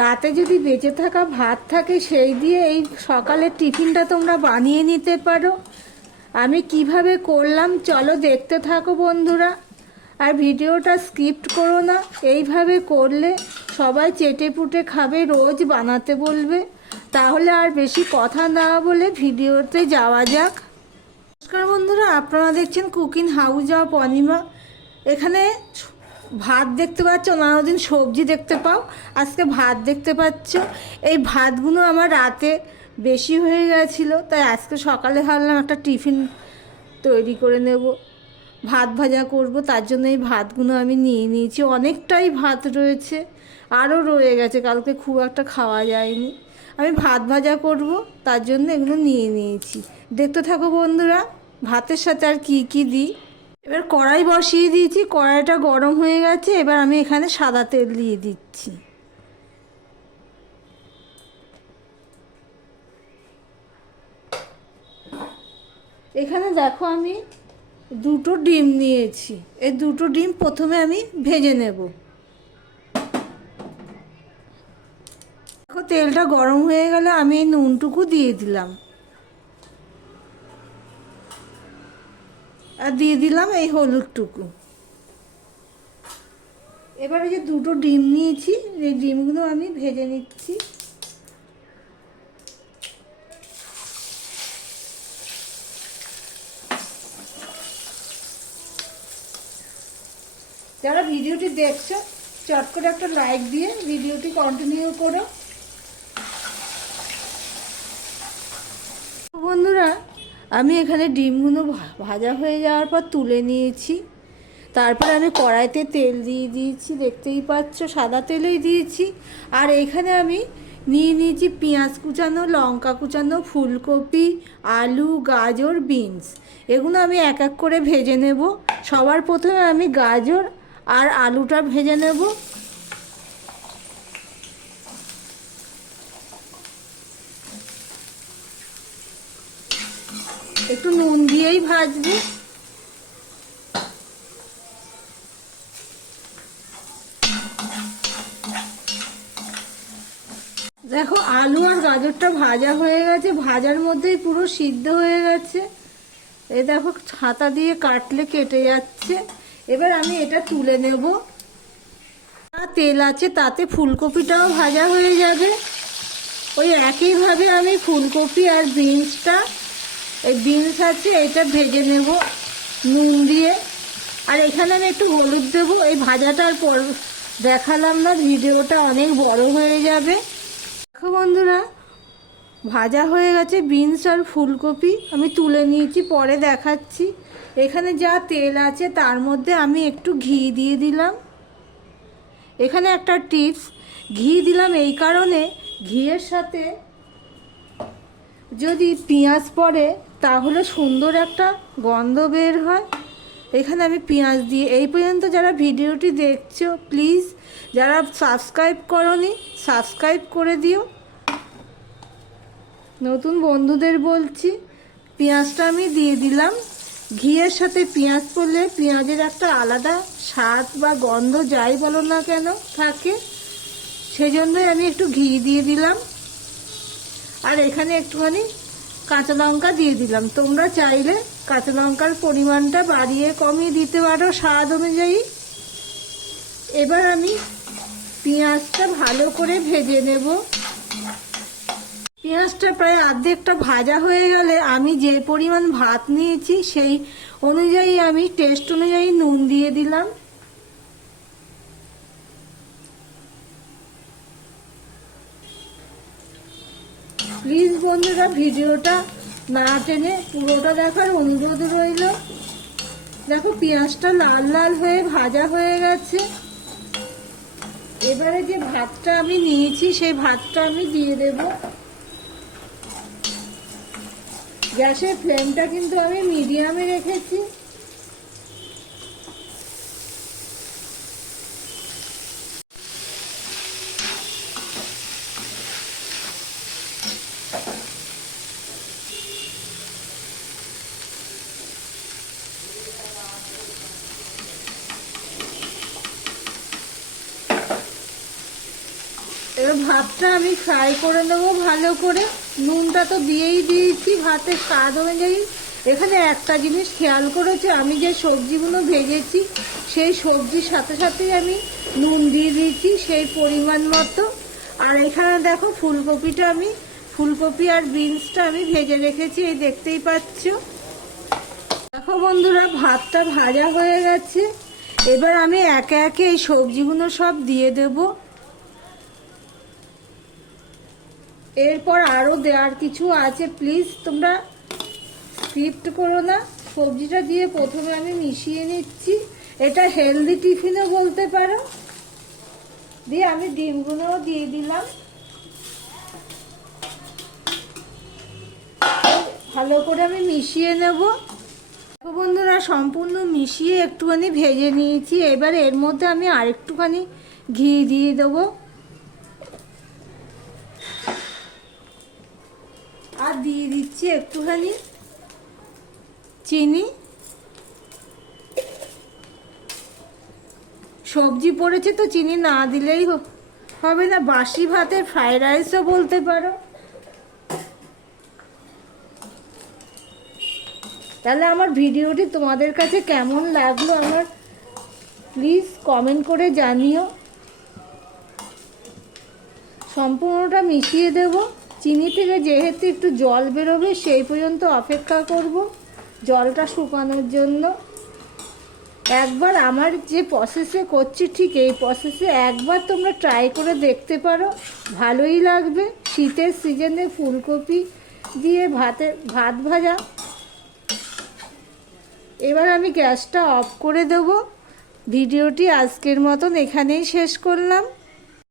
রাতে যদি বেঁচে থাকা ভাত থাকে, সেই দিয়ে এই সকালের টিফিনটা তোমরা বানিয়ে নিতে পারো। আমি কীভাবে করলাম, চলো দেখতে থাকো বন্ধুরা। আর ভিডিওটা স্কিপ্ট করো না, এইভাবে করলে সবাই চেটে পুটে খাবে, রোজ বানাতে বলবে। তাহলে আর বেশি কথা না বলে ভিডিওতে যাওয়া যাক। নমস্কার বন্ধুরা, আপনারা দেখছেন কুকিং হাউস অফ অনিমা। এখানে ভাত দেখতে পাচ্ছ? দিন সবজি দেখতে পাও। আজকে ভাত দেখতে পাচ্ছ। এই ভাতগুলো আমার রাতে বেশি হয়ে গেছিল, তাই আজকে সকালে ভাবলাম একটা টিফিন তৈরি করে নেব। ভাত ভাজা করব, তার জন্য এই ভাতগুলো আমি নিয়ে নিয়েছি। অনেকটাই ভাত রয়েছে, আরও রয়ে গেছে, কালকে খুব একটা খাওয়া যায়নি। আমি ভাত ভাজা করব, তার জন্য এগুলো নিয়ে নিয়েছি। দেখতে থাকো বন্ধুরা, ভাতের সাথে আর কী কী দিই? এবার কড়াই বসিয়ে দিয়েছি, কড়াইটা গরম হয়ে গেছে, এবার আমি এখানে সাদা তেল দিয়ে দিচ্ছি। এখানে দেখো আমি দুটো ডিম নিয়েছি, এই দুটো ডিম প্রথমে আমি ভেজে নেব। দেখো তেলটা গরম হয়ে গেলে আমি এই নুনটুকু দিয়ে দিলাম। আর দিয়ে দিলাম এই হলুদটুকু। এবারে যে দুটো ডিম নিয়েছি এই ডিমগুলো আমি ভেজে নিচ্ছি। যারা ভিডিওটি দেখছ, চট করে একটা লাইক দিয়ে ভিডিওটি কন্টিনিউ করো। বন্ধুরা আমি এখানে ডিমগুলো ভাজা হয়ে যাওয়ার পর তুলে নিয়েছি। তারপর আমি কড়াইতে তেল দিয়ে দিয়েছি, দেখতেই পাচ্ছ, সাদা তেলেই দিয়েছি। আর এখানে আমি নিয়ে নিয়েছি পেঁয়াজ কুচানো, লঙ্কা কুচানো, ফুলকপি, আলু, গাজর, বিনস। এগুলো আমি এক এক করে ভেজে নেব। সবার প্রথমে আমি গাজর আর আলুটা ভেজে নেব। একটু নুন দিয়েই ভাজবি। দেখো, আলু আর গাজরটা ভাজা হয়ে গেছে। ভাজার মধ্যেই পুরো সিদ্ধ হয়ে গেছে। এ দেখো, ছাতা দিয়ে কাটলে কেটে যাচ্ছে। এবার আমি এটা তুলে নেব। তেল আছে, তাতে ফুলকপিটাও ভাজা হয়ে যাবে। ওই একইভাবে আমি ফুলকপি আর বিনসটা এই বিনস আছে, এটা ভেজে নেব, নুন দিয়ে। আর এখানে আমি একটু হলুদ দেবো, এই ভাজাটার পর দেখালাম না, ভিডিওটা অনেক বড় হয়ে যাবে। দেখো বন্ধুরা, ভাজা হয়ে গেছে বিনস আর ফুলকপি। আমি তুলে নিয়েছি, পরে দেখাচ্ছি। এখানে যা তেল আছে, তার মধ্যে আমি একটু ঘি দিয়ে দিলাম। এখানে একটা টিপস, ঘি দিলাম এই কারণে, ঘিয়ের সাথে যদি পেঁয়াজ পড়ে তাহলে সুন্দর একটা গন্ধ বের হয়। এখানে আমি পেঁয়াজ দিয়ে, এই পর্যন্ত যারা ভিডিওটি দেখছ প্লিজ যারা সাবস্ক্রাইব করনি সাবস্ক্রাইব করে দিও। নতুন বন্ধুদের বলছি, পেঁয়াজটা আমি দিয়ে দিলাম। ঘিয়ের সাথে পেঁয়াজ পড়লে পেঁয়াজের একটা আলাদা স্বাদ বা গন্ধ যাই বলো না কেন থাকে, সেজন্যই আমি একটু ঘি দিয়ে দিলাম। আর এখানে একটুখানি কাঁচা লঙ্কা দিয়ে দিলাম। তোমরা চাইলে কাঁচা লঙ্কার পরিমাণটা বাড়িয়ে কমিয়ে দিতে পারো স্বাদ অনুযায়ী। এবার আমি পেঁয়াজটা ভালো করে ভেজে নেব। পেঁয়াজটা প্রায় অর্ধেকটা ভাজা হয়ে গেলে আমি যে পরিমাণ ভাত নিয়েছি সেই অনুযায়ী আমি টেস্ট অনুযায়ী নুন দিয়ে দিলাম প্লিজ বন্ধুরা, ভিডিওটা না টেনে পুরোটা দেখার অনুরোধ রইল। দেখো, পেঁয়াজটা লাল লাল হয়ে ভাজা হয়ে গেছে। এবারে যে ভাতটা আমি নিয়েছি, সেই ভাতটা আমি দিয়ে দেব। গ্যাসের ফ্লেমটা কিন্তু আমি মিডিয়ামে রেখেছি। ভাতটা আমি ফ্রাই করে নেব ভালো করে। নুনটা তো দিয়েই দিয়েছি, ভাতের স্বাদ অনুযায়ী। এখানে একটা জিনিস খেয়াল করেছি, আমি যে সবজিগুলো ভেজেছি, সেই সবজির সাথে সাথেই আমি নুন দিয়ে দিয়েছি সেই পরিমাণ মতো। আর এখানে দেখো ফুলকপিটা আমি, ফুলকপি আর বিনসটা আমি ভেজে রেখেছি, এই দেখতেই পাচ্ছ। দেখো বন্ধুরা, ভাতটা ভাজা হয়ে গেছে। এবার আমি একে একে এই সবজিগুলো সব দিয়ে দেব। এরপর আরও দেওয়ার কিছু আছে। প্লিজ তোমরা স্কিপ্ট করো না। সবজিটা দিয়ে প্রথমে আমি মিশিয়ে নিচ্ছি। এটা হেলদি টিফিনও বলতে পারো। দিয়ে আমি ডিমগুলোও দিয়ে দিলাম। ভালো করে আমি মিশিয়ে নেব। বন্ধুরা, সম্পূর্ণ মিশিয়ে একটুখানি ভেজে নিয়েছি। এবার এর মধ্যে আমি আরেকটুখানি ঘি দিয়ে দেবো। আর দিয়ে দিচ্ছি একটুখানি চিনি। সবজি পড়েছে তো চিনি না দিলেই হবে না, বাসি ভাতের ফ্রাইড রাইসও বলতে পারো। তাহলে আমার ভিডিওটি তোমাদের কাছে কেমন লাগল আমার প্লিজ কমেন্ট করে জানিও। সম্পূর্ণটা মিশিয়ে দেব। চিনি থেকে যেহেতু একটু জল বেরোবে, সেই পর্যন্ত অপেক্ষা করব জলটা শুকানোর জন্য। একবার আমার যে প্রসেসে করছি, ঠিক এই প্রসেসে একবার তোমরা ট্রাই করে দেখতে পারো, ভালোই লাগবে। শীতের সিজনে ফুলকপি দিয়ে ভাতে, ভাত ভাজা। এবার আমি গ্যাসটা অফ করে দেব। ভিডিওটি আজকের মতন এখানেই শেষ করলাম।